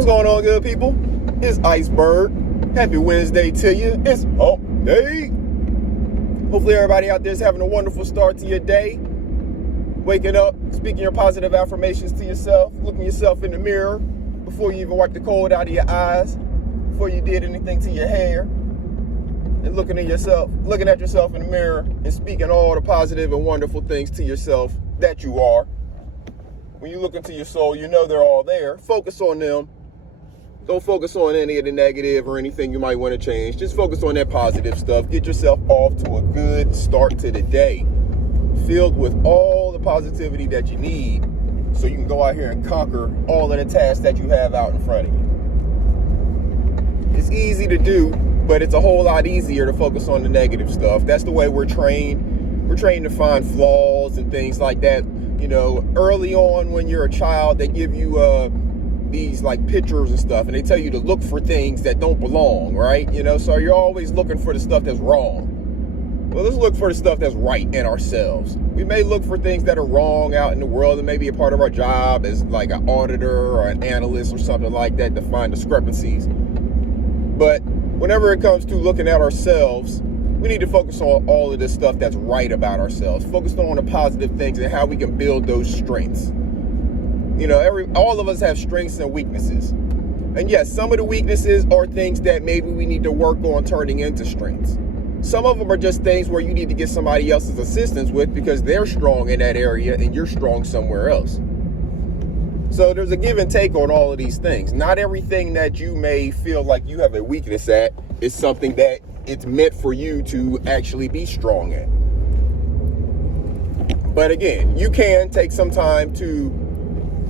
What's going on, good people? It's Iceberg. Happy Wednesday to you. It's hump day. Hopefully everybody out there is having a wonderful start to your day. Waking up, speaking your positive affirmations to yourself, looking yourself in the mirror before you even wipe the cold out of your eyes, before you did anything to your hair, and looking at yourself in the mirror and speaking all the positive and wonderful things to yourself that you are. When you look into your soul, you know they're all there. Focus on them. Don't focus on any of the negative or anything you might want to change. Just focus on that positive stuff. Get yourself off to a good start to the day, filled with all the positivity that you need so you can go out here and conquer all of the tasks that you have out in front of you. It's easy to do, but it's a whole lot easier to focus on the negative stuff. That's the way we're trained. We're trained to find flaws and things like that. You know, early on when you're a child, they give you these like pictures and stuff, and they tell you to look for things that don't belong, right? You know, so you're always looking for the stuff that's wrong. Well, let's look for the stuff that's right in ourselves. We may look for things that are wrong out in the world and maybe a part of our job as like an auditor or an analyst or something like that to find discrepancies. But whenever it comes to looking at ourselves, we need to focus on all of this stuff that's right about ourselves. Focus on the positive things and how we can build those strengths. You know, all of us have strengths and weaknesses. And yes, some of the weaknesses are things that maybe we need to work on turning into strengths. Some of them are just things where you need to get somebody else's assistance with because they're strong in that area and you're strong somewhere else. So there's a give and take on all of these things. Not everything that you may feel like you have a weakness at is something that it's meant for you to actually be strong at. But again, you can take some time to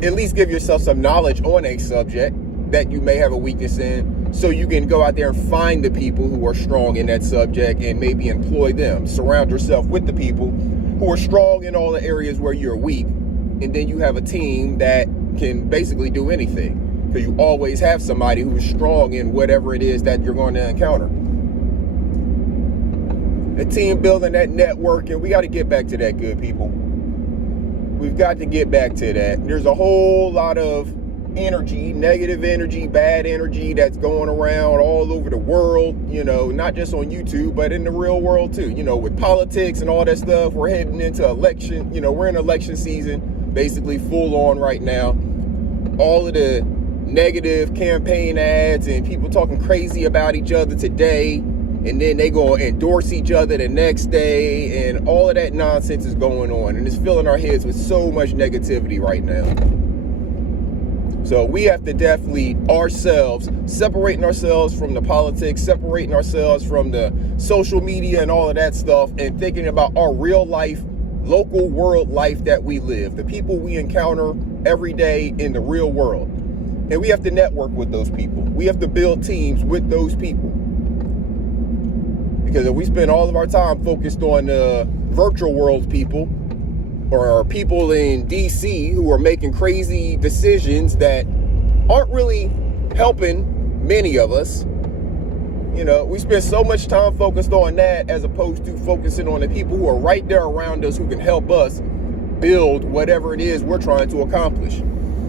at least give yourself some knowledge on a subject that you may have a weakness in, so you can go out there and find the people who are strong in that subject and maybe employ them. Surround yourself with the people who are strong in all the areas where you're weak, and then you have a team that can basically do anything, because you always have somebody who is strong in whatever it is that you're going to encounter. The team building, that networking, we got to get back to that, good people. We've got to get back to that. There's a whole lot of energy, negative energy, bad energy that's going around all over the world, you know, not just on YouTube, but in the real world too. You know, with politics and all that stuff, we're heading into election, you know, we're in election season, basically full on right now. All of the negative campaign ads and people talking crazy about each other today, and then they go endorse each other the next day, and all of that nonsense is going on, and it's filling our heads with so much negativity right now. So we have to definitely separating ourselves from the politics, separating ourselves from the social media and all of that stuff, and thinking about our real life, local world life that we live, the people we encounter every day in the real world. And we have to network with those people. We have to build teams with those people. Because if we spend all of our time focused on virtual world people, or people in DC who are making crazy decisions that aren't really helping many of us, you know, we spend so much time focused on that as opposed to focusing on the people who are right there around us who can help us build whatever it is we're trying to accomplish.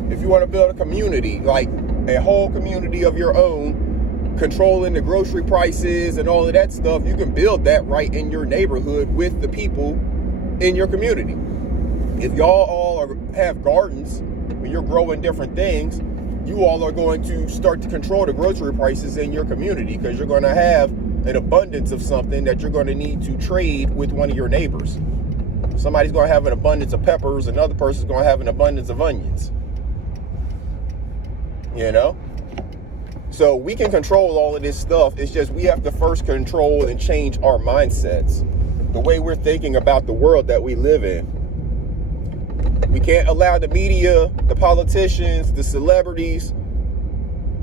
If you want to build a community, like a whole community of your own, controlling the grocery prices and all of that stuff, you can build that right in your neighborhood with the people in your community. If y'all all have gardens where you're growing different things, you all are going to start to control the grocery prices in your community, because you're going to have an abundance of something that you're going to need to trade with one of your neighbors. Somebody's going to have an abundance of peppers, another person's going to have an abundance of onions. You know? So we can control all of this stuff. It's just we have to first control and change our mindsets, the way we're thinking about the world that we live in. We can't allow the media, the politicians, the celebrities,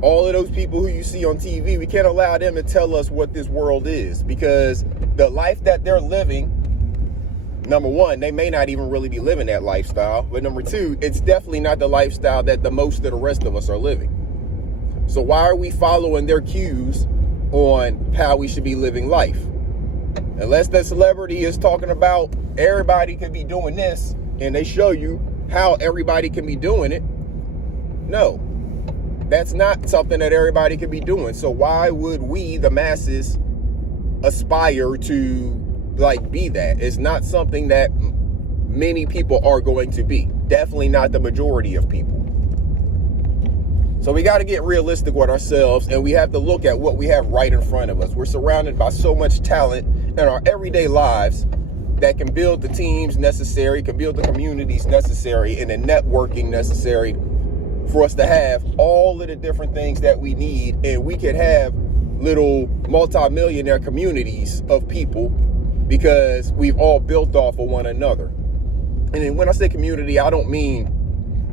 all of those people who you see on TV, we can't allow them to tell us what this world is, because the life that they're living, number one, they may not even really be living that lifestyle. But number two, it's definitely not the lifestyle that the most of the rest of us are living. So why are we following their cues on how we should be living life? Unless the celebrity is talking about everybody can be doing this, and they show you how everybody can be doing it. No. That's not something that everybody could be doing. So why would we, the masses, aspire to be that? It's not something that many people are going to be. Definitely not the majority of people. So we got to get realistic with ourselves, and we have to look at what we have right in front of us. We're surrounded by so much talent in our everyday lives that can build the teams necessary, can build the communities necessary, and the networking necessary for us to have all of the different things that we need. And we could have little multi-millionaire communities of people because we've all built off of one another. And then when I say community, I don't mean,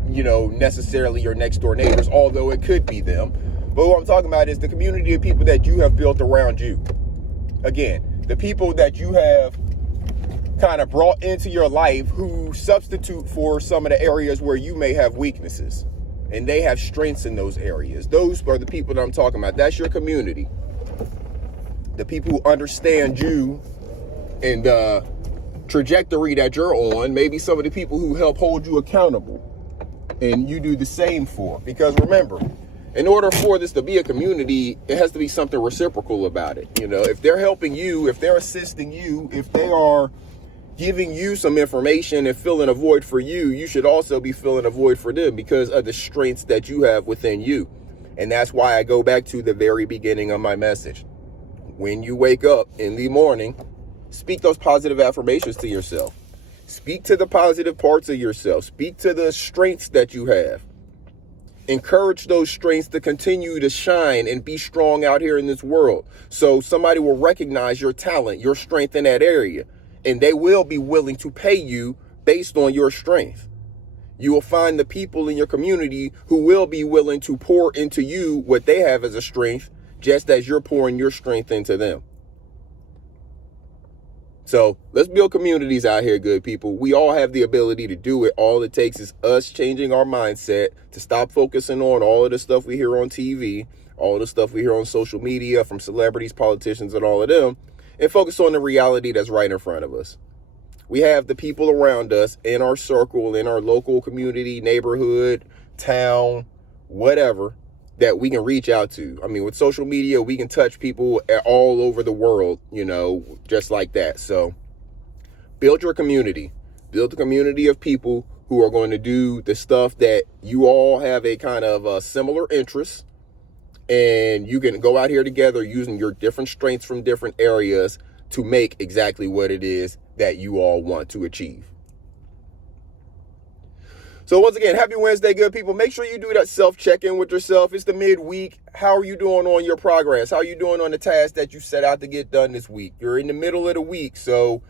necessarily your next door neighbors, although it could be them. But what I'm talking about is the community of people that you have built around you. Again, the people that you have kind of brought into your life who substitute for some of the areas where you may have weaknesses, and they have strengths in those areas. Those are the people that I'm talking about. That's your community. The people who understand you and the trajectory that you're on. Maybe some of the people who help hold you accountable and you do the same for. Because remember, in order for this to be a community, it has to be something reciprocal about it. If they're helping you, if they're assisting you, if they are giving you some information and filling a void for you, you should also be filling a void for them because of the strengths that you have within you. And that's why I go back to the very beginning of my message. When you wake up in the morning, speak those positive affirmations to yourself. Speak to the positive parts of yourself. Speak to the strengths that you have. Encourage those strengths to continue to shine and be strong out here in this world. So somebody will recognize your talent, your strength in that area, and they will be willing to pay you based on your strength. You will find the people in your community who will be willing to pour into you what they have as a strength, just as you're pouring your strength into them. So let's build communities out here, good people. We all have the ability to do it. All it takes is us changing our mindset to stop focusing on all of the stuff we hear on TV, all of the stuff we hear on social media from celebrities, politicians, and all of them, and focus on the reality that's right in front of us. We have the people around us in our circle, in our local community, neighborhood, town, whatever, that we can reach out to. I mean, with social media, we can touch people all over the world, just like that. So build your community. Build a community of people who are going to do the stuff that you all have a kind of similar interests. And you can go out here together using your different strengths from different areas to make exactly what it is that you all want to achieve. So once again, happy Wednesday, good people. Make sure you do that self-check-in with yourself. It's the midweek. How are you doing on your progress? How are you doing on the tasks that you set out to get done this week? You're in the middle of the week. So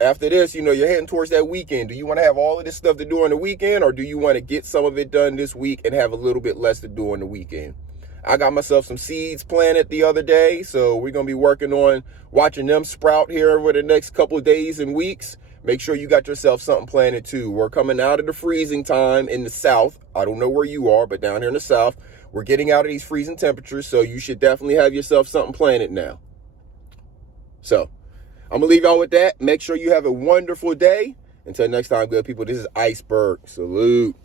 after this, you're heading towards that weekend. Do you want to have all of this stuff to do on the weekend, or do you want to get some of it done this week and have a little bit less to do on the weekend? I got myself some seeds planted the other day, so we're going to be working on watching them sprout here over the next couple of days and weeks. Make sure you got yourself something planted too. We're coming out of the freezing time in the South. I don't know where you are, but down here in the South, we're getting out of these freezing temperatures, so you should definitely have yourself something planted now. So I'm going to leave y'all with that. Make sure you have a wonderful day. Until next time, good people, this is Iceberg. Salute.